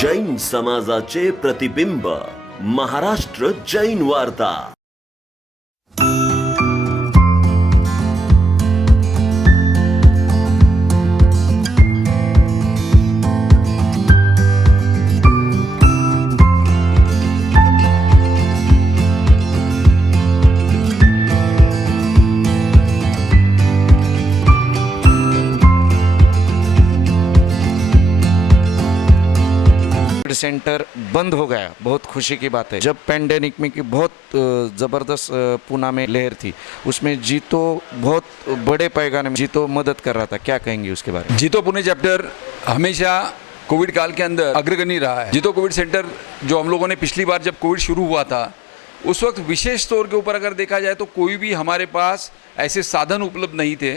जैन समाजाचे प्रतिबिंब महाराष्ट्र जैन वार्ता। सेंटर बंद हो गया, बहुत खुशी की बात है। जब पैंडेमिक में की बहुत ज़बरदस्त पूना में लहर थी, उसमें जीतो बहुत बड़े पैमाने में जीतो मदद कर रहा था, क्या कहेंगे उसके बारे में? जीतो पुणे चैप्टर हमेशा कोविड काल के अंदर अग्रगणी रहा है। जीतो कोविड सेंटर जो हम लोगों ने पिछली बार जब कोविड शुरू हुआ था उस वक्त विशेष तौर के ऊपर अगर देखा जाए तो कोई भी हमारे पास ऐसे साधन उपलब्ध नहीं थे।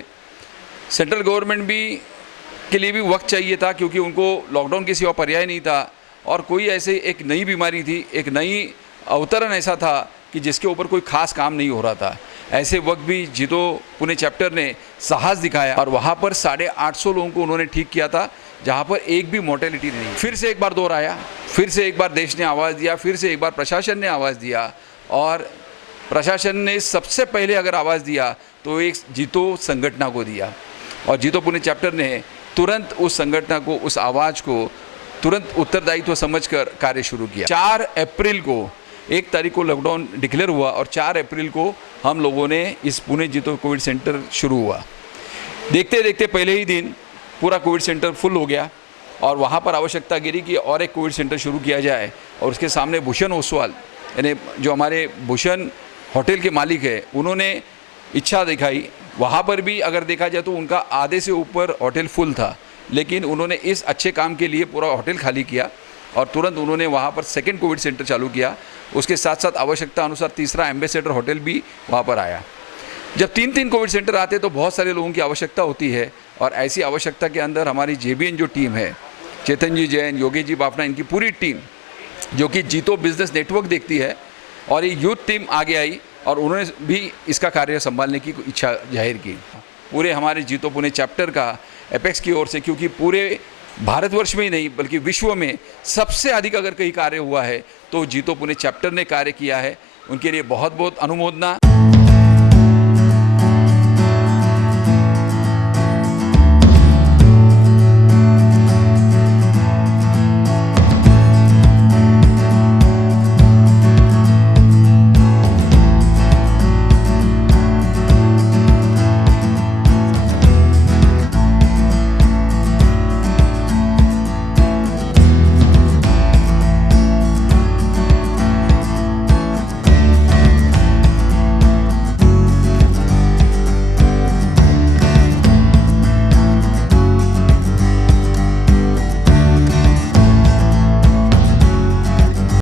सेंट्रल गवर्नमेंट भी के लिए भी वक्त चाहिए था क्योंकि उनको लॉकडाउन के सिवा पर्याय नहीं था और कोई ऐसे एक नई बीमारी थी, एक नई अवतरण ऐसा था कि जिसके ऊपर कोई खास काम नहीं हो रहा था। ऐसे वक्त भी जीतो पुणे चैप्टर ने साहस दिखाया और वहाँ पर 850 लोगों को उन्होंने ठीक किया था, जहाँ पर एक भी मोर्टेलिटी नहीं। फिर से एक बार दोहराया, फिर से एक बार देश ने आवाज़ दिया, फिर से एक बार प्रशासन ने आवाज़ दिया और प्रशासन ने सबसे पहले अगर आवाज़ दिया तो एक जीतो संगठन को दिया और जीतो पुणे चैप्टर ने तुरंत उस संगठन को, उस आवाज़ को तुरंत उत्तरदायित्व समझकर कार्य शुरू किया। 4 अप्रैल को 1 तारीख को लॉकडाउन डिक्लेयर हुआ और 4 अप्रैल को हम लोगों ने इस पुणे जीतो कोविड सेंटर शुरू हुआ। देखते देखते पहले ही दिन पूरा कोविड सेंटर फुल हो गया और वहाँ पर आवश्यकता गिरी कि और एक कोविड सेंटर शुरू किया जाए और उसके सामने भूषण ओसवाल यानी जो हमारे भूषण होटल के मालिक है, उन्होंने इच्छा दिखाई। वहाँ पर भी अगर देखा जाए तो उनका आधे से ऊपर होटल फुल था, लेकिन उन्होंने इस अच्छे काम के लिए पूरा होटल खाली किया और तुरंत उन्होंने वहाँ पर सेकंड कोविड सेंटर चालू किया। उसके साथ साथ आवश्यकता अनुसार तीसरा एम्बेसडर होटल भी वहाँ पर आया। जब 3-3 कोविड सेंटर आते तो बहुत सारे लोगों की आवश्यकता होती है और ऐसी आवश्यकता के अंदर हमारी JBN जो टीम है, चेतन जी जैन, योगेश जी बाफना, इनकी पूरी टीम जो कि जीतो बिजनेस नेटवर्क देखती है और ये यूथ टीम आगे आई और उन्होंने भी इसका कार्य संभालने की इच्छा जाहिर की। पूरे हमारे जीतो पुणे चैप्टर का एपेक्स की ओर से, क्योंकि पूरे भारतवर्ष में ही नहीं बल्कि विश्व में सबसे अधिक अगर कहीं कार्य हुआ है तो जीतो पुणे चैप्टर ने कार्य किया है। उनके लिए बहुत बहुत अनुमोदना।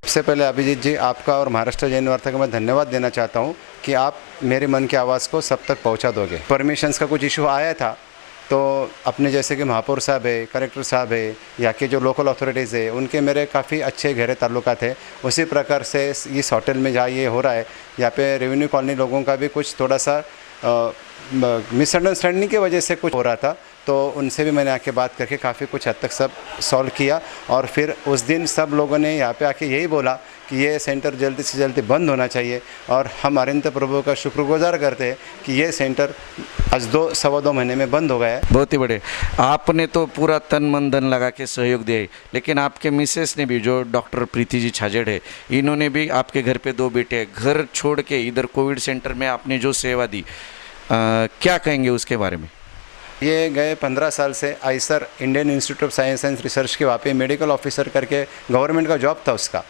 सबसे पहले अभिजीत जी, आपका और महाराष्ट्र जैन वार्ता को मैं धन्यवाद देना चाहता हूं कि आप मेरे मन की आवाज़ को सब तक पहुंचा दोगे। परमिशंस का कुछ इशू आया था तो अपने जैसे कि महापौर साहब है, कलेक्टर साहब है, या के जो लोकल अथॉरिटीज़ है, उनके मेरे काफ़ी अच्छे गहरे ताल्लुकात है। उसी प्रकार से इस होटल में जहाँ ये हो रहा है, यहाँ पे रेवेन्यू कॉलोनी लोगों का भी कुछ थोड़ा सा मिसअंडरस्टैंडिंग की वजह से कुछ हो रहा था, तो उनसे भी मैंने आके बात करके काफ़ी कुछ हद तक सब सॉल्व किया और फिर उस दिन सब लोगों ने यहाँ पे आके यही बोला कि ये सेंटर जल्दी से जल्दी बंद होना चाहिए और हम अरिंद प्रभु का शुक्रगुजार करते हैं कि ये सेंटर आज 2-2.25 महीने में बंद हो गया है। बहुत ही बड़े, आपने तो पूरा तन मन धन लगा के सहयोग दिया, लेकिन आपके मिसेस ने भी, जो डॉक्टर प्रीति जी छाजेड़ है, इन्होंने भी आपके घर पे 2 बेटे, घर छोड़ के इधर कोविड सेंटर में आपने जो सेवा दी, क्या कहेंगे उसके बारे में? ये गए 15 साल से Eicher Indian institute of science and research के वहाँ पे मेडिकल ऑफिसर करके गवर्नमेंट का जॉब था उसका,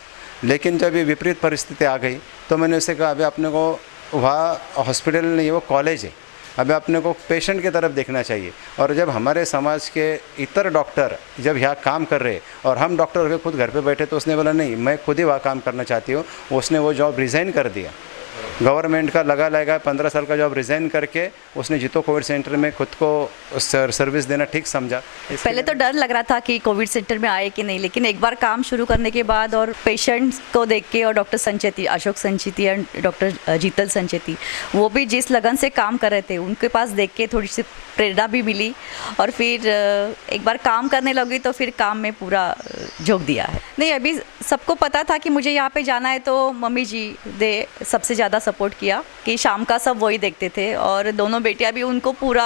लेकिन जब ये विपरीत परिस्थिति आ गई तो मैंने उसे कहा अभी अपने को वहाँ हॉस्पिटल नहीं, वो कॉलेज है, अभी अपने को पेशेंट की तरफ देखना चाहिए। और जब हमारे समाज के इतर डॉक्टर जब यहाँ काम कर रहे और हम डॉक्टर होकर खुद घर पे बैठे तो उसने बोला नहीं, मैं खुद ही वहाँ काम करना चाहती हूँ। उसने वो जॉब रिज़ाइन कर दिया गवर्नमेंट का लगा 15 साल का जॉब रिज़ाइन करके उसने जीतो कोविड सेंटर में खुद को सर्विस देना ठीक समझा। पहले तो डर लग रहा था कि कोविड सेंटर में आए कि नहीं, लेकिन एक बार काम शुरू करने के बाद और पेशेंट्स को देख के और doctor Sancheti, Ashok Sancheti and doctor जीतल संचेती, वो भी जिस लगन से काम कर रहे थे, उनके पास देख के थोड़ी सी प्रेरणा भी मिली और फिर एक बार काम करने लगी तो फिर काम में पूरा झोंक दिया है। नहीं, अभी सबको पता था कि मुझे यहाँ पे जाना है, तो मम्मी जी ने सबसे ज़्यादा सपोर्ट किया कि शाम का सब वही देखते थे और दोनों बेटियां भी उनको पूरा,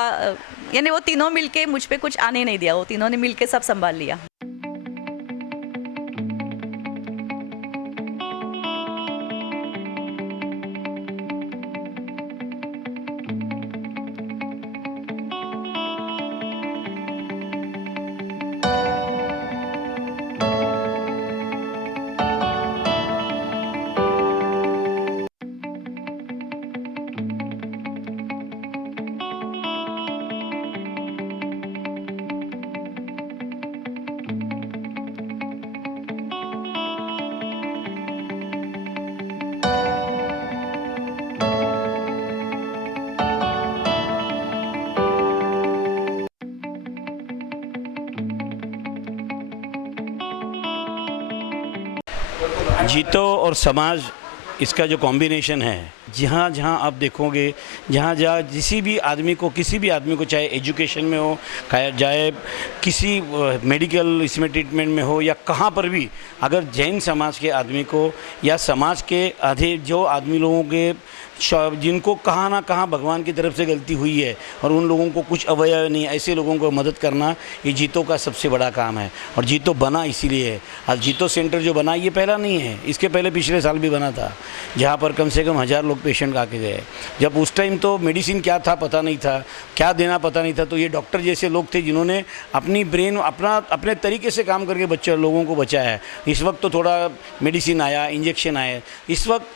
यानी वो तीनों मिलके मुझ पे कुछ आने नहीं दिया, वो तीनों ने मिलके सब संभाल लिया। जीतो और समाज, इसका जो कॉम्बिनेशन है, जहाँ जहाँ आप देखोगे, जहाँ जहाँ किसी भी आदमी को चाहे एजुकेशन में हो, चाहे किसी मेडिकल इसमें ट्रीटमेंट में हो या कहाँ पर भी, अगर जैन समाज के आदमी को या समाज के आधे जो आदमी लोगों के जिनको कहाँ ना कहाँ भगवान की तरफ से गलती हुई है और उन लोगों को कुछ अवयव नहीं, ऐसे लोगों को मदद करना ये जीतो का सबसे बड़ा काम है। और जीतो बना इसीलिए है। आज जीतो सेंटर जो बना ये पहला नहीं है, इसके पहले पिछले साल भी बना था, जहाँ पर कम से कम 1000 लोग पेशेंट आके गए। जब उस टाइम तो मेडिसिन क्या था पता नहीं था, क्या देना पता नहीं था, तो ये डॉक्टर जैसे लोग थे जिन्होंने अपनी ब्रेन अपने तरीके से काम करके लोगों को बचाया है। इस वक्त तो थोड़ा मेडिसिन आया, इंजेक्शन आए इस वक्त,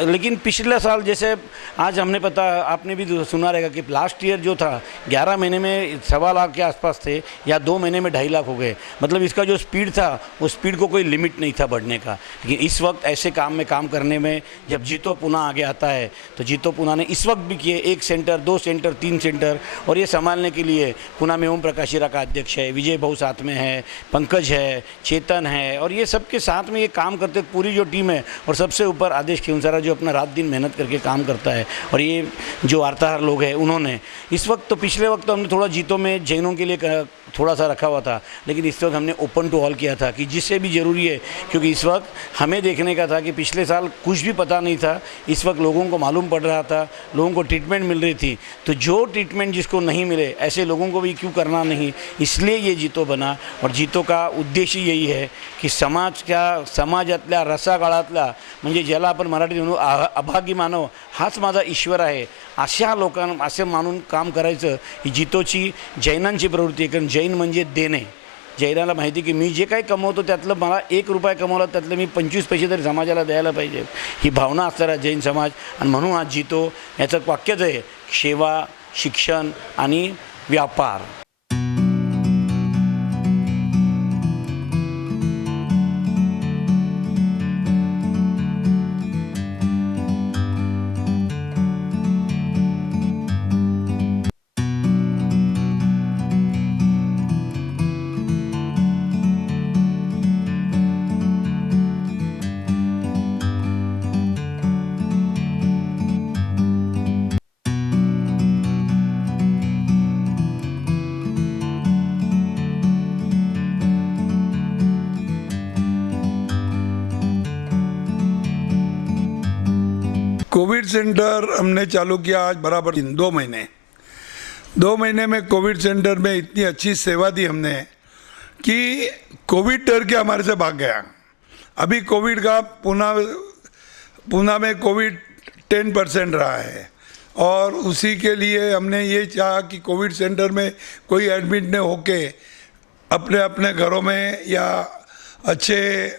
लेकिन पिछले साल जैसे आज हमने आपने भी सुना रहेगा कि लास्ट ईयर जो था 11 महीने में 1.25 लाख के आसपास थे या 2 महीने में 2.5 लाख हो गए। मतलब इसका जो स्पीड था वो स्पीड को कोई लिमिट नहीं था बढ़ने का। लेकिन इस वक्त ऐसे काम में काम करने में जब जीतो पुना आगे आता है तो जीतो पुना ने इस वक्त भी किए 1 सेंटर, 2 सेंटर, 3 सेंटर, और ये संभालने के लिए पुना में ओम प्रकाश हीरा का अध्यक्ष है, विजय भाऊ साथ में है, पंकज है, चेतन है, और ये सबके साथ में ये काम करते पूरी जो टीम है, और सबसे ऊपर आदेश खेमसारा जो अपना रात दिन मेहनत करके काम करता है। और ये जो वार्ताहर लोग हैं उन्होंने इस वक्त तो पिछले वक्त तो हमने थोड़ा जीतो में जैनों के लिए थोड़ा सा रखा हुआ था, लेकिन इस वक्त हमने ओपन टू ऑल किया था कि जिससे भी ज़रूरी है, क्योंकि इस वक्त हमें देखने का था कि पिछले साल कुछ भी पता नहीं था, इस वक्त लोगों को मालूम पड़ रहा था, लोगों को ट्रीटमेंट मिल रही थी, तो जो ट्रीटमेंट जिसको नहीं मिले ऐसे लोगों को भी क्यों करना नहीं, इसलिए ये जीतो बना। और जीतो का उद्देश्य यही है की समाजातल्या रसागाळातला, म्हणजे ज्याला आपण मराठीत म्हणू अभागी मानव हाच माझा ईश्वर आहे, अशा लोकांना असं मानून काम करायचं ही जीतोची जैनांची प्रवृत्ती आहे। कारण जैन म्हणजे देणे। जैनाला माहिती की मी जे काही कमवतो त्यातलं मला 1 रुपया कमवला त्यातलं मी 25 पैसे तरी समाजाला द्यायला पाहिजे, ही भावना असणारा जैन समाज। आणि म्हणून आज जीतो याचं वाक्यच आहे सेवा, शिक्षण आणि व्यापार। कोविड सेंटर हमने चालू किया आज बराबर 2 महीने। 2 महीने में कोविड सेंटर में इतनी अच्छी सेवा दी हमने कि कोविड डर के हमारे से भाग गया। अभी कोविड का पुणे में कोविड 10% रहा है, और उसी के लिए हमने ये चाहा कि कोविड सेंटर में कोई एडमिट न होके अपने अपने घरों में या अच्छे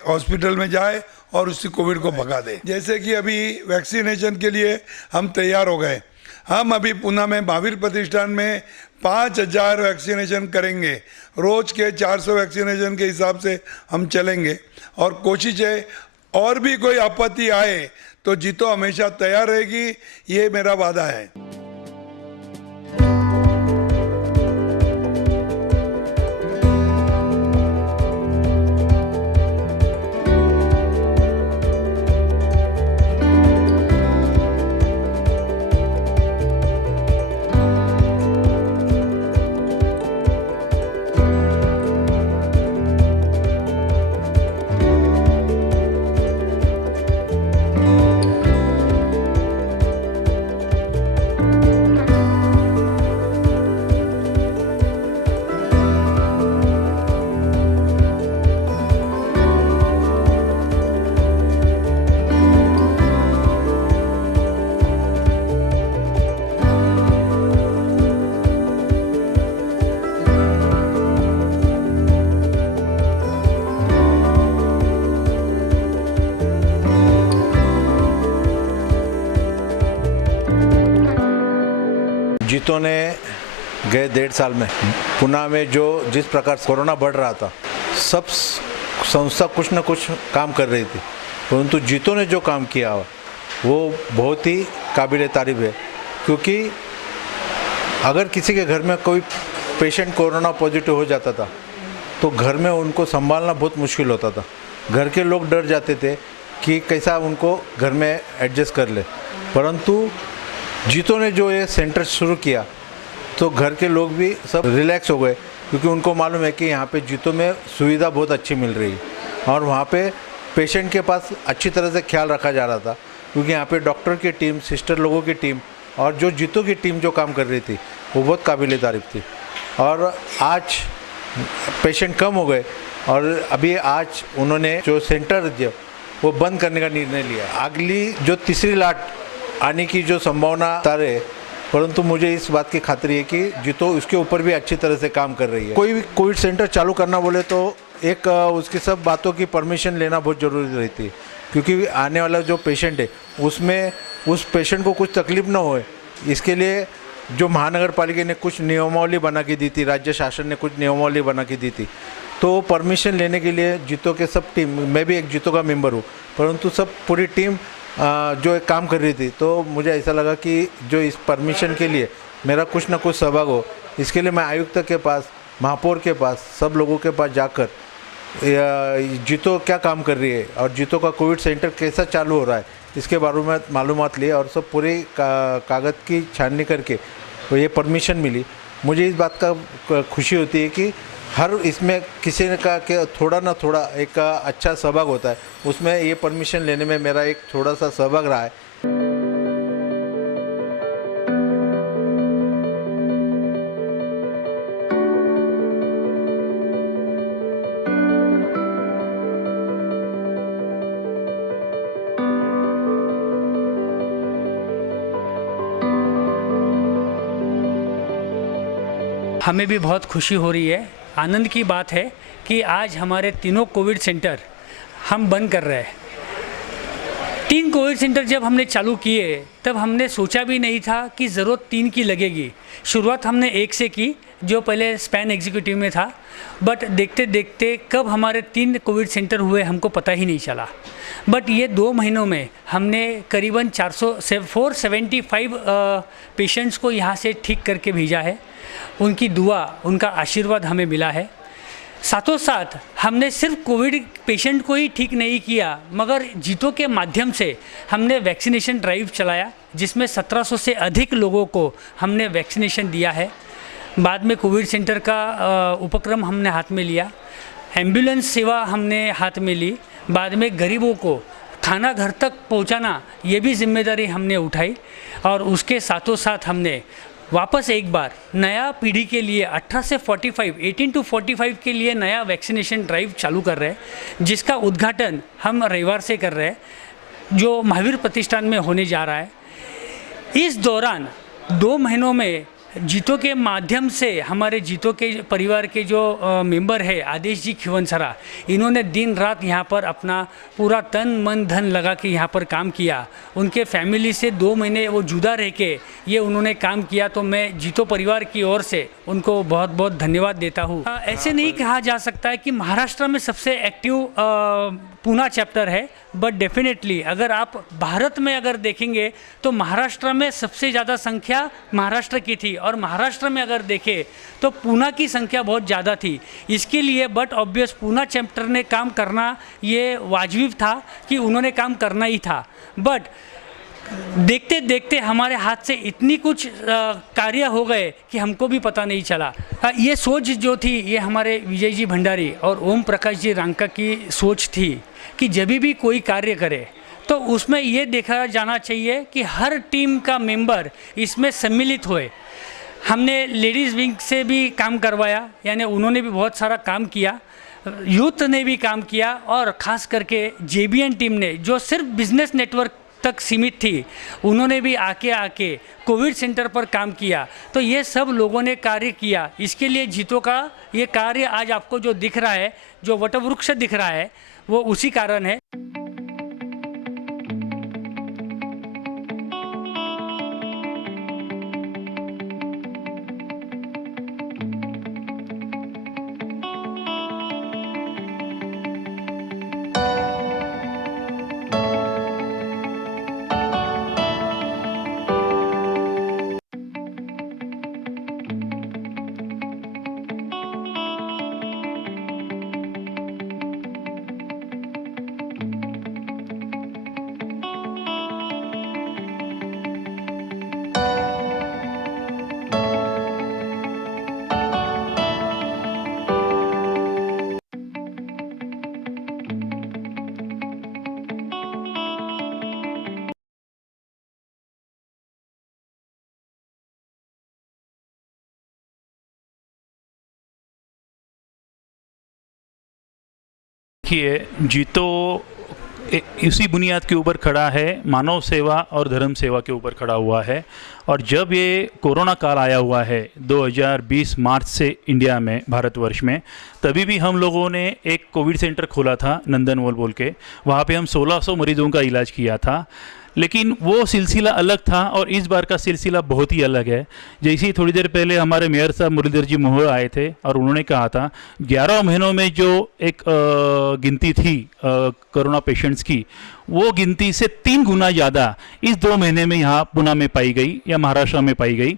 हॉस्पिटल में जाए और उसी कोविड को भगा दे। जैसे कि अभी वैक्सीनेशन के लिए हम तैयार हो गए। हम अभी पुणे में महावीर प्रतिष्ठान में 5000 वैक्सीनेशन करेंगे। रोज़ के 400 वैक्सीनेशन के हिसाब से हम चलेंगे, और कोशिश है और भी कोई आपत्ति आए तो जीतो हमेशा तैयार रहेगी, ये मेरा वादा है। जीतो ने गए 1.5 साल में पुणे में जिस प्रकार से कोरोना बढ़ रहा था, सब संस्था कुछ न कुछ काम कर रही थी, परंतु जीतो ने जो काम किया वो बहुत ही काबिल तारीफ है। क्योंकि अगर किसी के घर में कोई पेशेंट कोरोना पॉजिटिव हो जाता था तो घर में उनको संभालना बहुत मुश्किल होता था। घर के लोग डर जाते थे कि कैसा उनको घर में एडजस्ट कर ले, परंतु जीतो ने जो ये सेंटर शुरू किया तो घर के लोग भी सब रिलैक्स हो गए, क्योंकि उनको मालूम है कि यहाँ पे जीतो में सुविधा बहुत अच्छी मिल रही है और वहाँ पे पेशेंट के पास अच्छी तरह से ख्याल रखा जा रहा था। क्योंकि यहाँ पे डॉक्टर की टीम, सिस्टर लोगों की टीम और जो जीतो की टीम जो काम कर रही थी वो बहुत काबिल तारीफ थी। और आज पेशेंट कम हो गए और अभी आज उन्होंने जो सेंटर वो बंद करने का निर्णय लिया। अगली जो तीसरी लाट आने की जो संभावना है, परंतु मुझे इस बात की खातिर है कि जीतो उसके ऊपर भी अच्छी तरह से काम कर रही है। कोई भी कोविड सेंटर चालू करना बोले तो एक उसकी सब बातों की परमिशन लेना बहुत ज़रूरी रहती है, क्योंकि आने वाला जो पेशेंट है उसमें उस पेशेंट को कुछ तकलीफ ना होए, इसके लिए जो महानगर पालिका ने कुछ नियमावली बना के दी थी, राज्य शासन ने कुछ नियमावली बना के दी थी, तो परमिशन लेने के लिए जीतो के सब टीम, मैं भी एक जीतो का मेंबर हूँ, परंतु सब पूरी टीम जो एक काम कर रही थी, तो मुझे ऐसा लगा कि जो इस परमिशन के लिए मेरा कुछ ना कुछ सहभाग हो, इसके लिए मैं आयुक्त के पास, महापौर के पास, सब लोगों के पास जाकर जीतो क्या काम कर रही है और जीतो का कोविड सेंटर कैसा चालू हो रहा है इसके बारे में मालूमात लिए और सब पूरी कागज़ की छाननी करके तो ये परमिशन मिली। मुझे इस बात का खुशी होती है कि हर इसमें किसी ने का कि थोड़ा ना थोड़ा एक अच्छा सहभाग होता है, उसमें ये परमिशन लेने में मेरा एक थोड़ा सा सहभाग रहा है। हमें भी बहुत खुशी हो रही है, आनंद की बात है कि आज हमारे तीनों कोविड सेंटर हम बंद कर रहे हैं। 3 कोविड सेंटर जब हमने चालू किए तब हमने सोचा भी नहीं था कि ज़रूरत 3 की लगेगी। शुरुआत हमने 1 से की, जो पहले स्पैन एग्जीक्यूटिव में था, बट देखते देखते कब हमारे 3 कोविड सेंटर हुए हमको पता ही नहीं चला। बट ये 2 महीनों में हमने करीबन 475 पेशेंट्स को यहाँ से ठीक करके भेजा है। उनकी दुआ, उनका आशीर्वाद हमें मिला है। साथों साथ हमने सिर्फ कोविड पेशेंट को ही ठीक नहीं किया, मगर जीतो के माध्यम से हमने वैक्सीनेशन ड्राइव चलाया, जिसमें 1700 से अधिक लोगों को हमने वैक्सीनेशन दिया है। बाद में कोविड सेंटर का उपक्रम हमने हाथ में लिया, एम्बुलेंस सेवा हमने हाथ में ली, बाद में गरीबों को खाना घर तक पहुंचाना, ये भी जिम्मेदारी हमने उठाई। और उसके साथों साथ हमने वापस एक बार नया पीढ़ी के लिए 18 से 45 के लिए नया वैक्सीनेशन ड्राइव चालू कर रहे हैं, जिसका उद्घाटन हम रविवार से कर रहे हैं, जो महावीर प्रतिष्ठान में होने जा रहा है। इस दौरान 2 महीनों में जीतो के माध्यम से हमारे जीतो के परिवार के जो मेंबर है आदेश जी खिवनसरा, इन्होंने दिन रात यहाँ पर अपना पूरा तन मन धन लगा के यहाँ पर काम किया। उनके फैमिली से 2 महीने वो जुदा रह के ये उन्होंने काम किया, तो मैं जीतो परिवार की ओर से उनको बहुत बहुत धन्यवाद देता हूँ। ऐसे नहीं कहा जा सकता है कि महाराष्ट्र में सबसे एक्टिव पुणे चैप्टर है, बट डेफिनेटली अगर आप भारत में अगर देखेंगे तो महाराष्ट्र में सबसे ज़्यादा संख्या महाराष्ट्र की थी, और महाराष्ट्र में अगर देखें तो पूना की संख्या बहुत ज़्यादा थी। इसके लिए बट ऑब्वियस पूना चैप्टर ने काम करना ये वाजिब था कि उन्होंने काम करना ही था, बट देखते देखते हमारे हाथ से इतनी कुछ कार्य हो गए कि हमको भी पता नहीं चला। ये सोच जो थी ये हमारे विजय जी भंडारी और ओम प्रकाश जी रांका की सोच थी कि जब भी कोई कार्य करे तो उसमें ये देखा जाना चाहिए कि हर टीम का मेंबर इसमें सम्मिलित होए। हमने लेडीज़ विंग से भी काम करवाया, यानी उन्होंने भी बहुत सारा काम किया, यूथ ने भी काम किया, और ख़ास करके JBN टीम ने जो सिर्फ बिजनेस नेटवर्क तक सीमित थी उन्होंने भी आके कोविड सेंटर पर काम किया। तो ये सब लोगों ने कार्य किया। इसके लिए जीतो का ये कार्य आज आपको जो दिख रहा है, जो वटवृक्ष दिख रहा है, वो उसी कारण है। देखिए, जीतो इसी बुनियाद के ऊपर खड़ा है, मानव सेवा और धर्म सेवा के ऊपर खड़ा हुआ है। और जब ये कोरोना काल आया हुआ है 2020 मार्च से इंडिया में, भारतवर्ष में, तभी भी हम लोगों ने एक कोविड सेंटर खोला था नंदनवल बोल के। वहाँ पे हम 1600 मरीजों का इलाज किया था। लेकिन वो सिलसिला अलग था और इस बार का सिलसिला बहुत ही अलग है। जैसे ही थोड़ी देर पहले हमारे मेयर साहब मुरलीधर जी मोहोळ आए थे और उन्होंने कहा था 11 महीनों में जो एक गिनती थी कोरोना पेशेंट्स की, वो गिनती से 3 गुना ज़्यादा इस 2 महीने में यहाँ पुणे में पाई गई या महाराष्ट्र में पाई गई।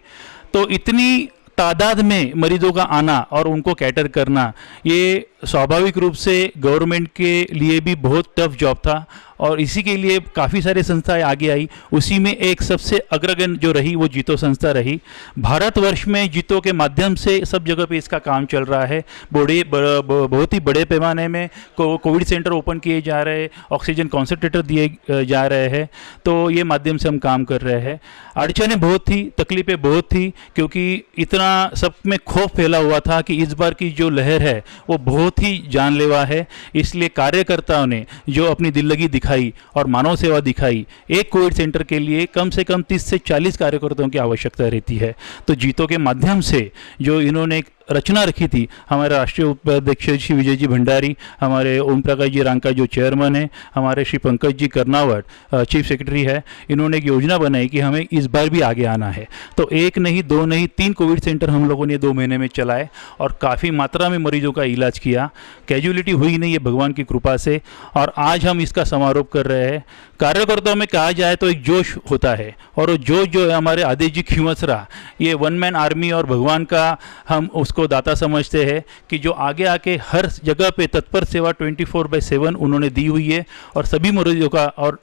तो इतनी तादाद में मरीजों का आना और उनको कैटर करना, ये स्वाभाविक रूप से गवर्नमेंट के लिए भी बहुत टफ जॉब था और इसी के लिए काफ़ी सारे संस्थाएं आगे आई। उसी में एक सबसे अग्रगण्य जो रही वो जीतो संस्था रही। भारतवर्ष में जीतो के माध्यम से सब जगह पे इसका काम चल रहा है। बहुत ही बड़े पैमाने में कोविड सेंटर ओपन किए जा रहे हैं, ऑक्सीजन कॉन्सेंट्रेटर दिए जा रहे हैं। तो ये माध्यम से हम काम कर रहे हैं। अड़चनें बहुत थी, तकलीफ़ें बहुत थी, क्योंकि इतना सब में खौफ फैला हुआ था कि इस बार की जो लहर है वो बहुत ही जानलेवा है। इसलिए कार्यकर्ताओं ने जो अपनी दिल्लगी दिखाई और मानव सेवा दिखाई, एक कोविड सेंटर के लिए कम से कम 30 से 40 कार्यकर्ताओं की आवश्यकता रहती है। तो जीतो के माध्यम से जो इन्होंने रचना रखी थी, हमारे राष्ट्रीय उपाध्यक्ष श्री विजय जी भंडारी, हमारे ओम प्रकाश जी रांका जो चेयरमैन है, हमारे श्री पंकज जी कर्नावट चीफ सेक्रेटरी है, इन्होंने एक योजना बनाई कि हमें इस बार भी आगे आना है। तो 1 नहीं 2 नहीं 3 कोविड सेंटर हम लोगों ने 2 महीने में चलाए और काफ़ी मात्रा में मरीजों का इलाज किया। कैजुअलिटी हुई नहीं, ये भगवान की कृपा से। और आज हम इसका समारोह कर रहे हैं। कार्यकर्ताओं में कहा जाए तो एक जोश होता है और वो जोश जो है हमारे आदेश जी खिंवसरा, ये 1 मैन आर्मी और भगवान का हम उसको दाता समझते हैं कि जो आगे आके हर जगह पे तत्पर सेवा 24/7 उन्होंने दी हुई है और सभी मरीजों का और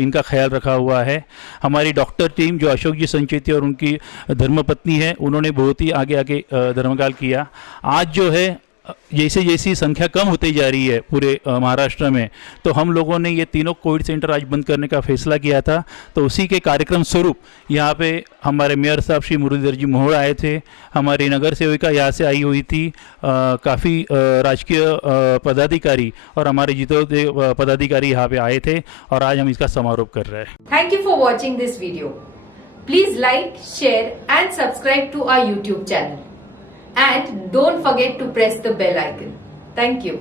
इनका ख्याल रखा हुआ है। हमारी डॉक्टर टीम जो अशोक जी संचेती और उनकी धर्मपत्नी है, उन्होंने बहुत ही आगे आगे धर्मकाल किया। आज जो है जैसे जैसी संख्या कम होती जा रही है पूरे महाराष्ट्र में, तो हम लोगों ने ये तीनों कोविड सेंटर आज बंद करने का फैसला किया था। तो उसी के कार्यक्रम स्वरूप यहाँ पे हमारे मेयर साहब श्री मुरलीधर जी मोहोळ आए थे, हमारी नगर सेविका यहाँ से आई हुई थी, काफ़ी राजकीय पदाधिकारी और हमारे जीतो पदाधिकारी यहाँ पे आए थे और आज हम इसका समारोह कर रहे हैं। Thank you for watching this video. Please like, share and subscribe to our YouTube channel. And don't forget to press the bell icon. Thank you.